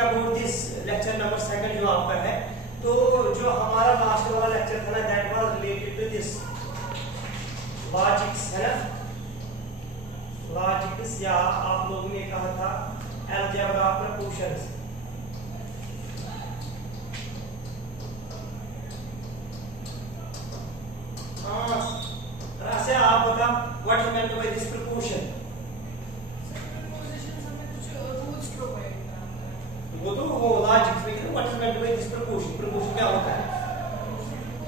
About this lecture number second जो आपका है, तो जो हमारा लास्ट वाला लेक्चर था ना that was related to this logics है ना, लॉजिक्स या आप लोगों ने कहा था अलजेब्रा ऑफ प्रोपोर्शंस। ऐसे आप बता what is meant by this proportion. वो तो वो लॉजिक्स में what is meant by this proportion, proportion क्या होता है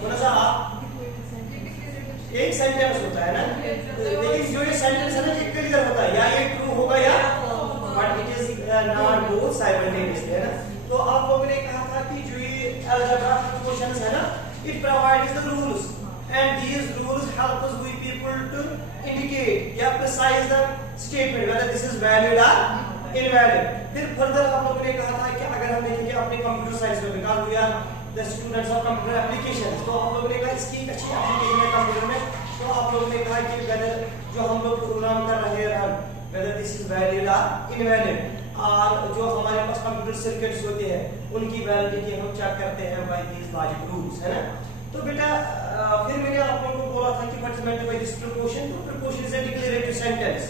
थोड़ा सा एक सेंटेंस होता है ना, लेकिन जो ये सेंटेंस है ना ये क्लियर होता है या ये ट्रू होगा या but it is not both simultaneously है ना। तो आप लोगों ने कहा था कि जो ये अलजेब्रा प्रोपोर्शंस है ना it provides the rules and these rules help us we people to indicate या precise the statement whether this is valid or invalid। फिर फर्दर आप लोगों ने कहा था कि अगर हम देखेंगे अपने कंप्यूटर साइंस में because we are the students of computer applications, तो आप लोगों ने कहा इसकी एक अच्छी एप्लीकेशन है कंप्यूटर में। तो आप लोगों ने कहा कि whether जो हम लोग प्रोग्राम कर रहे हैं whether this is valid or invalid, और जो हमारे पास कंप्यूटर सर्किट्स होते हैं उनकी वैलिडिटी हम चेक करते हैं बाय दीस लॉजिक रूल्स है ना। तो बेटा फिर मैंने आप लोगों को बोला था कि what is meant by this proposition. तो proposition is a declarative sentence,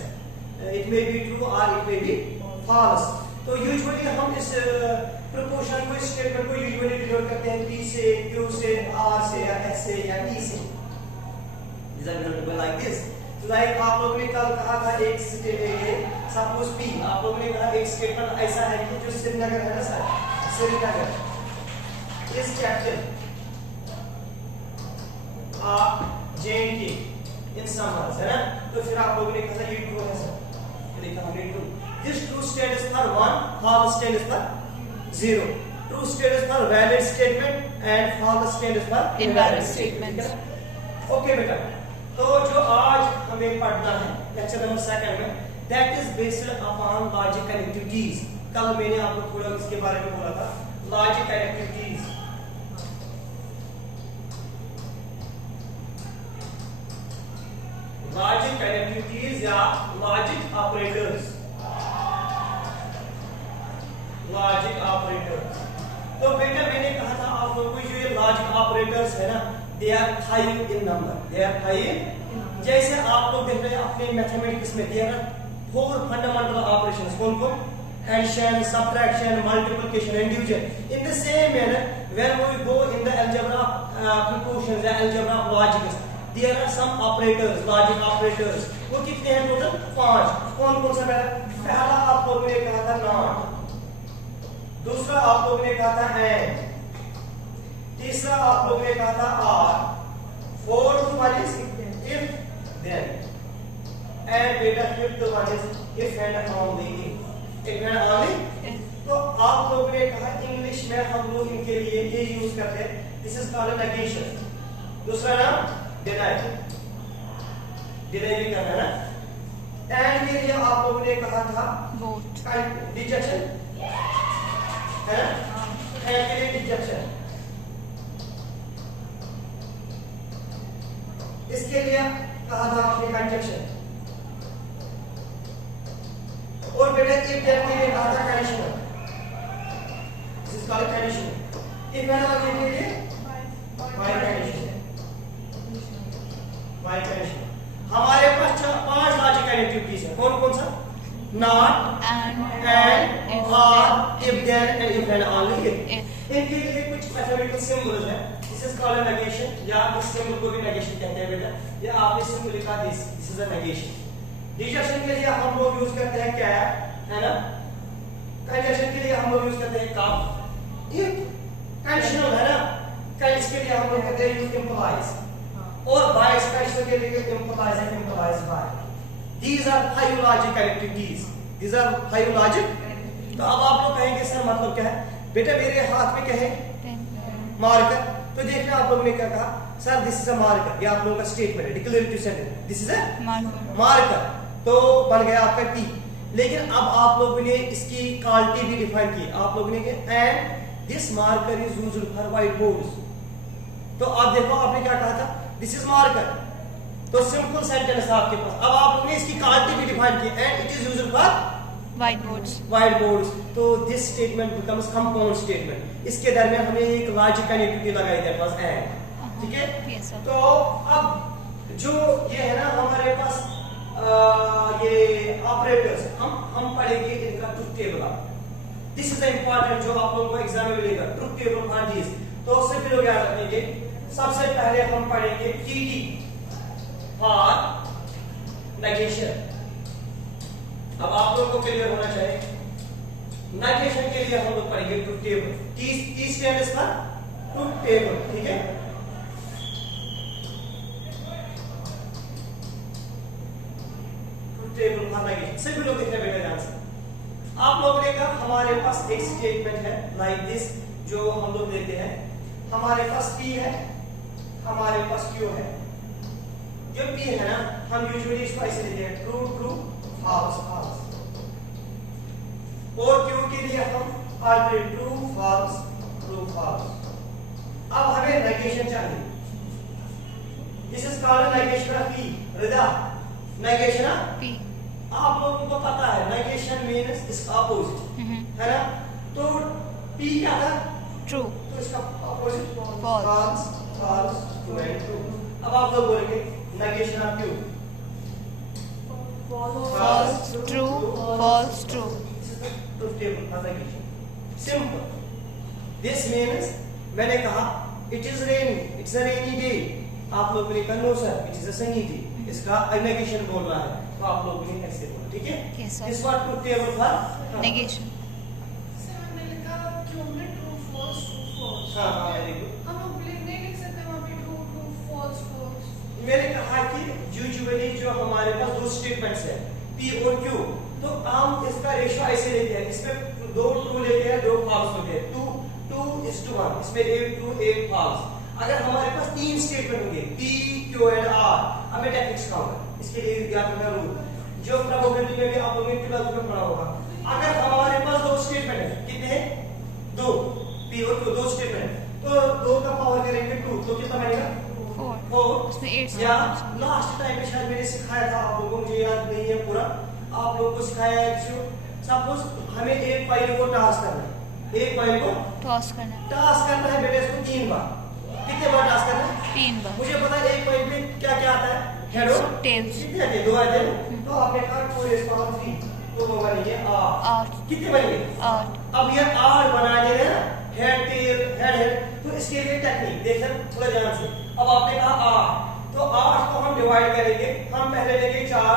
it may be true और इट मे बी फॉल्स। तो यूजुअली हम इस प्रोपोर्शन को, इस स्टेटमेंट को यूजुअली डिनोट करते हैं p से, q से, r से या s से या t से। This are denotable like this. Like आप लोगों ने कल कहा था एक सपोज p, आप लोगों ने कहा एक स्टेटमेंट ऐसा है कि जो श्रीनगर है ना sir, Srinagar is capital JNK in summers है ना। तो फिर आप लोगों ने कहा ये ट्रू है सर, देखा हमने true. This true status for 1, false status for 0। True status for valid statement and false status for invalid statement. Okay बेटा, तो जो आज हमें पढ़ना है लेक्चर नंबर सेकंड में that is based upon logic connectivities. कल मैंने आपको थोड़ा इसके बारे में बोला था लॉजिक कनेक्टिविटीज। लॉजिक कनेक्टिविटीज या लॉजिक ऑपरेटर्स, लॉजिक ऑपरेटर्स। तो बेटा मैंने कहा था आप लोगों को जो ये लॉजिक ऑपरेटर्स है ना they are 5 in number, they are 5। जैसे आप लोग देख रहे हैं अपने मैथमेटिक्स में दे आर 4 फंडामेंटल ऑपरेशंस, कौन कौन? Addition, subtraction, multiplication and division. In the same manner when we go in the algebra propositions या algebra of logics there are some operators, logic operators। वो कितने हैं टोटल? 5। कौन कौन सा बेटा? पहला आप लोगों ने कहा था नॉट, दूसरा आप लोगों ने कहा था एंड, तीसरा आप लोगों ने कहा था or, fourth one is if then, and बेटा fifth one is if and only, if and only. तो आप लोगों ने कहा इंग्लिश में हम लोग इनके लिए ये यूज करते हैं, दिस इज कॉल्ड नेगेशन। दूसरा नाम डिनाई, डिनाई भी करना है ना। एंड के लिए आप लोगों ने कहा था डिजेक्शन है ना, एंड के लिए डिजेक्शन। इसके लिए कहा था आपने कंजक्शन, और बेटा इफ देन के लिए कहा था conditional, this is called conditional. If and all के लिए बाय कंडीशन, बाय कंडीशन। हमारे पास 5 लॉजिक कनेक्टिविटीज है, कौन कौन सा? Not, and, or, if then and if and only if. इनके लिए कुछ मैथमेटिकल सिंबल्स हैं, दिस इज कॉल्ड नेगेशन, या इस सिंबल को भी नेगेशन कहते हैं बेटा। ये आपने सिंबल लिखा this is a negation. Detection के लिए हम लोग यूज करते हैं कैप है ना, कंजक्शन के लिए हम लोग यूज करते हैं कप, ये कंडीशनल है ना, कंडीशन के लिए हम लोग कहते हैं यूज इंप्लाइज, और बाय स्पेशल के लिए इंप्लाइज है implies by. These are 5 logic connectivities, these are 5 logic. तो अब आप लोग कहेंगे सर मतलब क्या है? बेटा मेरे हाथ में क्या है? मार्कर। तो देखना आप लोगों ने क्या कहा sir this is a marker, ये आप लोगों का स्टेटमेंट है, declarative sentence, this is a marker. तो बन गया आपका P। लेकिन अब आप लोगों ने इसकी क्वालिटी भी डिफाइन की, आप लोगों ने कहा and this marker is used for white boards. तो आप देखो आपने क्या कहा था, दिस इज मार्कर, तो सिंपल सेंटेंस था आपके पास। अब आप लोगों ने इसकी क्वालिटी भी डिफाइन की and it is used for white boards, तो this statement becomes compound statement. इसके दरमियान हमने एक लॉजिक कनेक्टिविटी लगाई, that was and. ठीक है? Yes, sir. तो अब जो ये है ना हमारे पास ये ऑपरेटर्स हम पढ़ेंगे इनका truth table. This is important जो आप लोगों को एग्जाम में मिलेगा, ट्रुथ टेबल फॉर दिस. तो सभी लोग याद रखेंगे. सबसे पहले हम पढ़ेंगे टीटी फॉर नेगेशन. अब आप लोगों को क्लियर होना चाहिए. नेगेशन के लिए हम लोग पढ़ेंगे truth table. T stands for truth table. ठीक है? ट्रुथ टेबल फॉर नेगेशन सभी लोग देखने बेटा ध्यान से. आप लोगों ने कहा हमारे पास एक स्टेटमेंट है लाइक दिस जो हम लोग लेते हैं. हमारे पास P है, हमारे पास Q है. जो P है ना हम यूजुअली इसको ऐसे लेते हैं ट्रू ट्रू फॉल्स फॉल्स. और Q के लिए हम आते हैं ट्रू फॉल्स ट्रू फॉल्स. अब हमें नेगेशन चाहिए. This is called negation of P. रिदा नेगेशन ऑफ P. आप लोगों को पता है नेगेशन मींस इसका अपोजिट है ना. तो P क्या था? True. तो इसका opposite False. False false true and true. अब आप लोग बोलेंगे negation of Q. False. True. False. True. This is the truth table for negation. Simple. This means मैंने कहा it is rainy. It's a rainy day. आप लोगों ने कहा no sir. It is a sunny day. इसका negation बोल रहा है तो आप लोग भी ऐसे बोलो. ठीक है? Yes, sir. This was truth table for Negation. हाँ वेरी गुड. हम लोग नहीं लिख सकते वहाँ पे ट्रू ट्रू फॉल्स फॉल्स. मैंने कहा कि यूजुअली जो हमारे पास दो स्टेटमेंट्स हैं P और Q, तो हम इसका रेशियो ऐसे लेते हैं. इसमें दो ट्रू लेते हैं दो फॉल्स होते हैं. 2:1. इसमें एक ट्रू एक फॉल्स. अगर हमारे पास तीन स्टेटमेंट होंगे P Q एंड R, हमें टेक्निक्स का होगा. इसके लिए याद रखना रूल जो प्रोबेबिलिटी में भी आप लोगों ने 12th में पढ़ा होगा. अगर हमारे पास दो स्टेटमेंट है कितने हैं? दो. P और Q दो स्टेटमेंट. तो दो का पावर करेंगे 2 तो कितना बनेगा? 4. उसमें 8 या लास्ट टाइम में शायद मैंने सिखाया था आप लोगों को, मुझे याद नहीं है पूरा. आप लोगों को सिखाया है कि सपोज हमें एक फाइल को टास्क करना है. एक फाइल को टॉस करना. टास्क करना है बेटे इसको 3 बार. कितने बार टास्क करना है? 3 बार. मुझे पता है एक फाइल में क्या क्या आता है. हेड और टेल्स. कितने आते हैं? 2 आते हैं. तो आपने कहा 4 तो वो बनेंगे 8. कितने बनेंगे? 8. अब ये 8 बनाने हैं ना, हेड टेल हेड हेड. तो इसके लिए टेक्निक देखना थोड़ा ध्यान से. अब आपने कहा 8 तो 8 को हम डिवाइड करेंगे. हम पहले लेंगे 4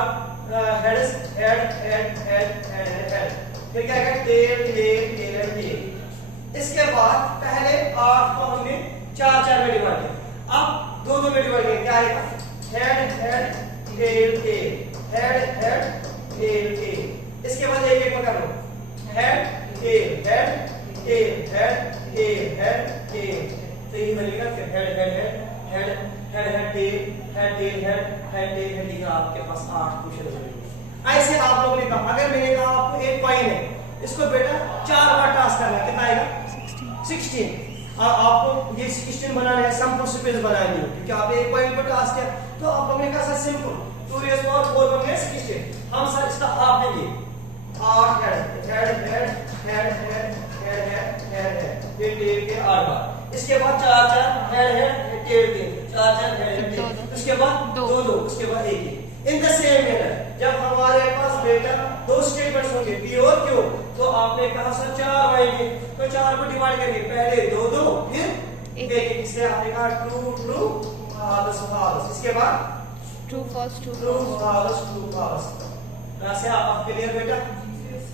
heads head head head head head. फिर क्या आएगा? Tail tail tail and tail. इसके बाद पहले 8 को हमने 4 में डिवाइड किया. अब 2 में डिवाइड किया. क्या आएगा? Head head tail tail head head tail tail. इसके बाद एक एक पकड़ लो. Head tail head tail head tail head tail. तो ये बनेगा कि head head head head head head tail head tail head head tail head. ये आपके पास 8 क्वेश्चन हो जाएंगे. ऐसे आप लोगों ने कहा अगर मैंने कहा आपको एक कॉइन है इसको बेटा 4 बार टास्क करना है. कितना आएगा? 16. आपको ये 16 बनाना है. सिंपल स्पेस बनानी है क्योंकि आपने एक कॉइन को टास्क किया. तो आप लोगों ने कहा सर सिंपल 2 बन गए 16. हम सर इसका हाफ देंगे. 8 head head head head head head head head head ये टेल के 8 बार. इसके बाद 4 हेड हेड टेल के 4 हेड हेड टेल. उसके बाद 2 उसके बाद 1. इन द सेम मैनर जब हमारे पास बेटा दो स्टेटमेंट्स होंगे P और Q तो आपने कहा सर 4 आएंगे. तो 4 को डिवाइड करेंगे. पहले 2 फिर 1. इसलिए आपने कहा ट्रू ट्रू फॉल्स फॉल्स. इसके बाद true false true true false true false. ऐसे आप क्लियर बेटा?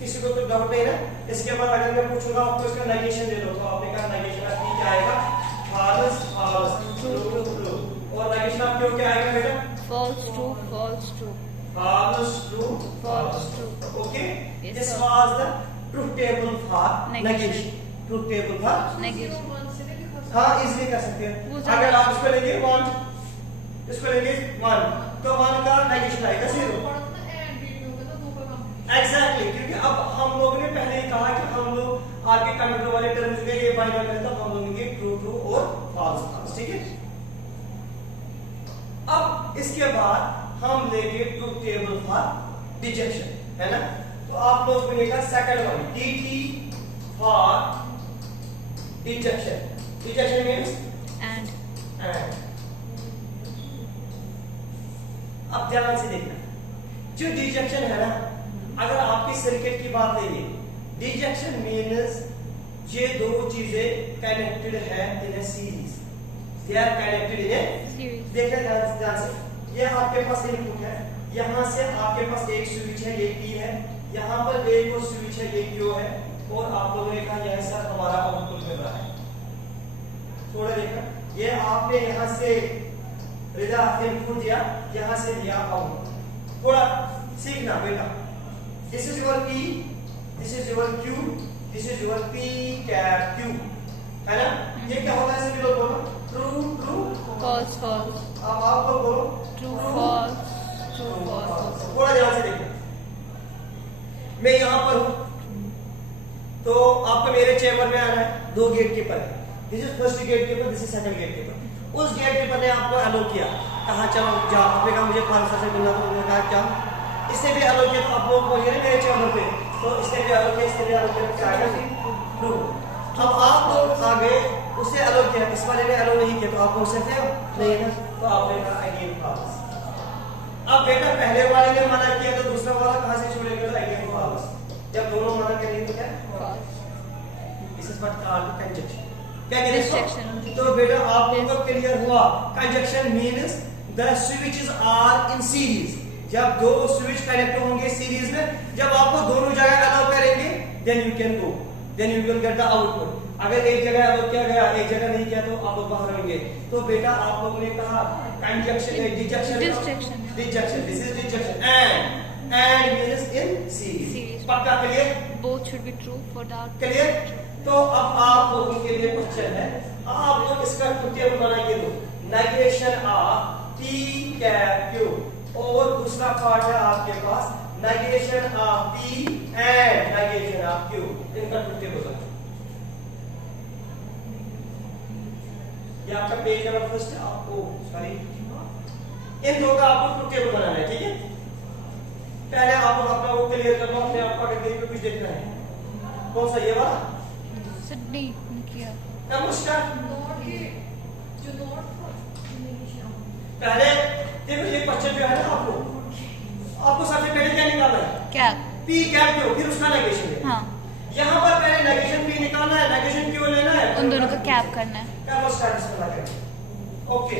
किसी को कोई डाउट नहीं ना? इसके बाद अगर मैं पूछूंगा आपको इसका नेगेशन दे दो तो आपने कहा नेगेशन ऑफ P क्या आएगा? False false true true. और नेगेशन ऑफ Q क्या आएगा बेटा? False true false true false true false true. Okay, Yes, this sir. was the truth table for Negation. negation. Truth table for Negation. हाँ easily कर सकते वो हैं. ज़्यादा- अगर आप इसको लेंगे 1 इसको लेंगे 1 तो 1 का नेगेशन आएगा 0. एग्जैक्टली क्योंकि अब हम लोगों ने पहले ही कहा कि हम लोग आगे कंप्यूटर वाले टर्म्स में ये बाइनरी करें तो हम लोग ये ट्रू ट्रू और फॉल्स फॉल्स. ठीक है. अब इसके बाद हम लेंगे ट्रुथ टेबल फॉर डिजेक्शन है ना. तो आप लोग बोलेगा second one DT for disjunction. Disjunction means And. अब ध्यान से देखना, जो डिजक्शन है ना, अगर आपकी सर्किट की बात लेंगे, डिजक्शन मींस ये दो चीजें कनेक्टेड है in a series. They are connected in a Series. देखिए ध्यान से, ये आपके पास इनपुट है, यहाँ से आपके पास एक स्विच है, ये P है, यहाँ पर एक और स्विच है, ये Q है, और आप लोगों ने कहा यह सर हमारा आउटपुट मिल रहा है. थोड़ा देखना, ये आपने यहाँ से रिदा इनपुट दिया, यहाँ से दिया आउटपुट. थोड़ा सीखना बेटा. This is your P, this is your Q, this is your P cap Q, है ना. ये क्या होता है, सभी लोग बोलो ट्रू ट्रू, False, false. अब आप लोग बोलो True, false. True, false. थोड़ा ध्यान से देखना. मैं यहाँ पर हूँ, तो आपको मेरे चेंबर में आना है. दो गेट कीपर है, this is first gate keeper, this is second gate keeper. उस गेट कीपर ने आपको अलो किया, कहा चलो जाओ. आपने कहा मुझे 500 से मिलना, तो उन्होंने कहा जाओ. इसने भी अलो किया, तो आप लोग बोलिए ना मेरे चेंबर पे, तो इसने भी अलो किया, इसने भी अलो किया, क्या गया ट्रू. अब आप लोग आ गए, उसने अलो किया, इस वाले ने अलो नहीं किया, तो आप बोल सकते हो नहीं है, तो आपने कहा अगेन फॉल्स. अब बेटा पहले वाले ने मना किया, तो दूसरा वाला कहां से छूटेगा, तो अगेन फॉल्स. जब दोनों मना करेंगे तो क्या False. This is what called conjunction. क्या कहते हैं Disjunction. इसको? तो बेटा आप लोगों को क्लियर हुआ, conjunction means the switches are in series. जब दो स्विच कनेक्ट होंगे सीरीज में, जब आपको दोनों जगह अलाउ करेंगे, then you can go, then you will get the output. अगर एक जगह अलाउ किया गया, एक जगह नहीं किया, तो आप लोग बाहर होंगे. तो बेटा आप लोगों ने कहा कंजक्शन है, disjunction. Disjunction. Disjunction, this is disjunction. And means in series. Series. पक्का clear? Both should be true for the output. Clear? तो अब आप लोगों के लिए क्वेश्चन है, आप लोग इसका टेबल बनाइए. दो negation of P cap Q, और दूसरा पार्ट है आपके पास negation of P and negation of Q. इनका टेबल बनाइए. ये आपका पेज नंबर फर्स्ट है. आपको सॉरी, इन दो का आपको टेबल बनाना है, ठीक है. पहले आप लोग अपना वो क्लियर कर लो, अपने आप को अगर पे कुछ देखना है. कौन सा, ये वाला? Sydney, किया. नमस्कार. नॉट ये जो नॉट था पहले देखो, ये क्वेश्चन जो है ना, आपको सबसे पहले क्या निकालना है, Cap. P कैप Q, फिर उसका नेगेशन है. हाँ. यहाँ पर पहले नेगेशन P निकालना है, नेगेशन Q लेना है, उन दोनों का कैप करना है. नमस्कार. ओके,